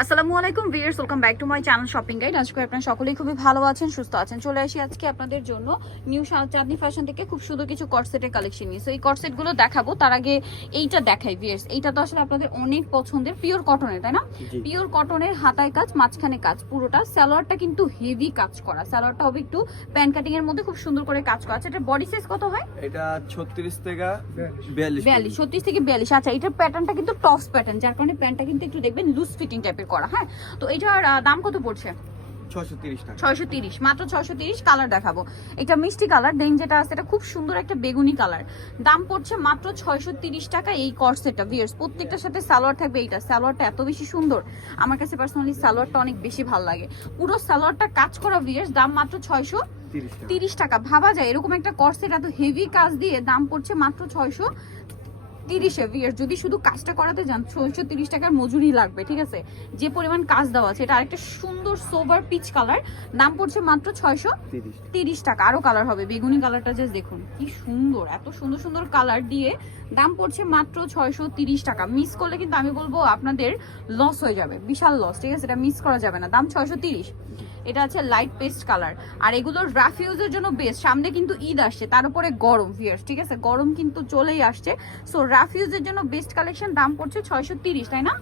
আসসালামু আলাইকুম viewers, welcome back to my channel shopping guide. আজকে আপনারা সকলেই খুবই ভালো আছেন, সুস্থ আছেন। চলে আসি আজকে আপনাদের জন্য নিউ চাঁদনি ফ্যাশন থেকে খুব সুন্দর কিছু কর্সেটের কালেকশন নিয়ে। সো এই কর্সেটগুলো দেখাবো, তার আগে এইটা দেখাই ভিউয়ার্স। এইটা তো আসলে আপনাদের অনেক পছন্দের, পিওর কটনের, তাই না? পিওর কটনের, হাতায় কাজ, মাঝখানে কাজ, পুরোটা। সালোয়ারটা কিন্তু হেভি কাজ করা। সালোয়ারটা হবে একটু প্যান্ট কাটিং এর মধ্যে খুব সুন্দর করে কাজ করা। আচ্ছা, এটা বডি সাইজ কত হয়? এটা 36 থেকে 42 36 থেকে 42। আচ্ছা, এটার প্যাটার্নটা কিন্তু টপস প্যাটার্ন, যার কারণে প্যান্টটা কিন্তু একটু দেখবেন লুজ ফিটিং টাইপের করা। হ্যাঁ, তো এটার দাম কত পড়ছে? 630 টাকা। 630, মাত্র 630। কালার দেখাবো, এটা মিষ্টি কালার। দেন যেটা আছে এটা খুব সুন্দর একটা বেগুনি কালার। দাম পড়ছে মাত্র 630 টাকা এই কর্সেটটা ভিউয়ার্স। প্রত্যেকটার সাথে সালোয়ার থাকবে। এইটা সালোয়ারটা এত বেশি সুন্দর, আমার কাছে পার্সোনালি সালোয়ারটা অনেক বেশি ভালো লাগে। পুরো সালোয়ারটা কাজ করা ভিউয়ার্স। দাম মাত্র 630 টাকা। ভাবা যায় এরকম একটা কর্সেট এত হেভি কাজ দিয়ে দাম পড়ছে মাত্র 630 ভিউয়ার্স। যদি শুধু কাজটা করাতে যান 630 টাকার মজুরি লাগবে, ঠিক আছে? যে পরিমাণ কাজ দেওয়া আছে। এটা আরেকটা সুন্দর সোভার পিচ কালার, দাম পড়ছে মাত্র 630 টাকা। আরো কালার হবে, বেগুনি কালারটা জাস্ট দেখুন কি সুন্দর, এত সুন্দর সুন্দর কালার দিয়ে দাম পড়ছে মাত্র 630 টাকা। মিস করলে কিন্তু আমি বলবো আপনাদের লস হয়ে যাবে, বিশাল লস, ঠিক আছে? এটা মিস করা যাবে না। দাম 630। এটা আছে লাইট পেস্ট কালার, আর এগুলোর রাফ ইউজের জন্য বেস্ট। সামনে কিন্তু ঈদ আসছে, তার উপরে গরম ভিউয়ার্স, ঠিক আছে? গরম কিন্তু চলেই আসছে। সো রাফ ইউজের জন্য বেস্ট কালেকশন। দাম পড়ছে 630, তাই না?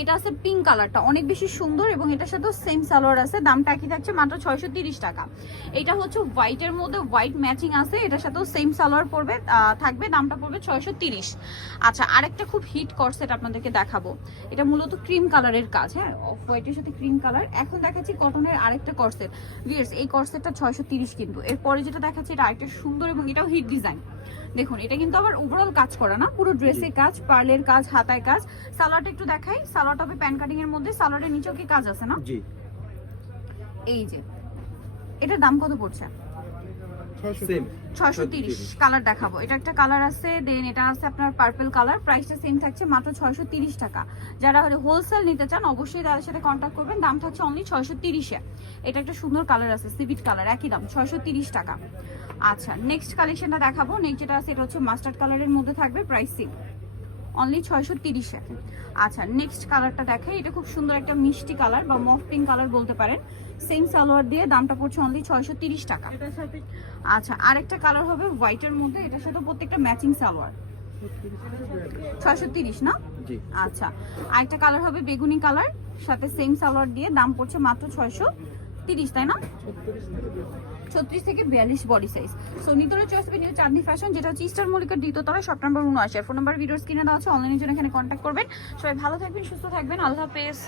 এটা আছে পিঙ্ক কালারটা, অনেক বেশি সুন্দর, এবং এটার সাথে সেম সালোয়ার আছে। দামটা কি থাকছে? মাত্র 630 টাকা। এটা হচ্ছে হোয়াইটের মধ্যে, হোয়াইট ম্যাচিং আছে, এটার সাথেও সেম সালোয়ার পড়বে, থাকবে। দামটা পড়বে 630। আচ্ছা, আরেকটা খুব হিট কর্সেট আপনাদেরকে দেখাবো। এটা মূলত ক্রিম কালারের কাজ, হ্যাঁ, অফ হোয়াইটের সাথে ক্রিম কালার। এখন দেখাচ্ছি কটনের আরেকটা কর্সেট ভিউয়ার্স। এই কর্সেটটা 630 কিন্তু। এরপরে যেটা দেখাচ্ছি এটা আরেকটা সুন্দর, এবং এটাও হিট ডিজাইন। দেখুন, এটা কিন্তু আবার ওভারঅল কাজ করা না, পুরো ড্রেসে কাজ, পার্লের কাজ, হাতায় কাজ। সালোয়ারটা একটু দেখাই। সালোয়ারটা হবে প্যান কাটিং এর মধ্যে, সালোয়ারের নিচেও কি কাজ আছে না? জি। এই যে, এটার দাম কত পড়ছে? সেম 630। কালার দেখাবো, এটা একটা কালার আছে, দেন এটা আছে আপনার পার্পল কালার। প্রাইসটা সেম থাকছে মাত্র 630 টাকা। যারা হোলসেল নিতে চান অবশ্যই তাদের সাথে কন্ট্যাক্ট করবেন। দাম থাকছে অনলি 630-এ। এটা একটা সুন্দর কালার আছে, সিভিট কালার, একই দাম 630 টাকা। আচ্ছা, নেক্সট কালেকশনটা দেখাবো। নেক্সট যেটা আছে এটা হচ্ছে মাস্টার্ড কালারের মধ্যে থাকবে, প্রাইস সেম অনলি 630-এ। আচ্ছা, নেক্সট কালারটা দেখাই। এটা খুব সুন্দর একটা মিষ্টি কালার বা মফ পিঙ্ক কালার বলতে পারেন। সেম সালোয়ার দিয়ে দামটা পড়ছে অনলি 630 টাকা। আচ্ছা, আরেকটা কালার হবে হোয়াইটের মধ্যে, এটার সাথে প্রত্যেকটা ম্যাচিং সালোয়ার। 630 না? জি। আচ্ছা, আরেকটা কালার হবে বেগুনি কালার, সাথে সেম সালোয়ার দিয়ে দাম পড়ছে মাত্র 630, তাই না? 36 থেকে 42 বডি সাইজ। সো নিতরে চয়েস হবে নিউ চাঁদনি ফ্যাশন, যেটা হচ্ছে ইস্টার মল্লিকার দ্বিতীয়তলা, শপ নাম্বার 79। ফোন নাম্বার ভিডিওর স্ক্রিনে দেওয়া আছে, অনলাইনের জন্য এখানে কন্ট্যাক্ট করবেন। সবাই ভালো থাকবেন, সুস্থ থাকবেন, আল্লাহ হাফেজ।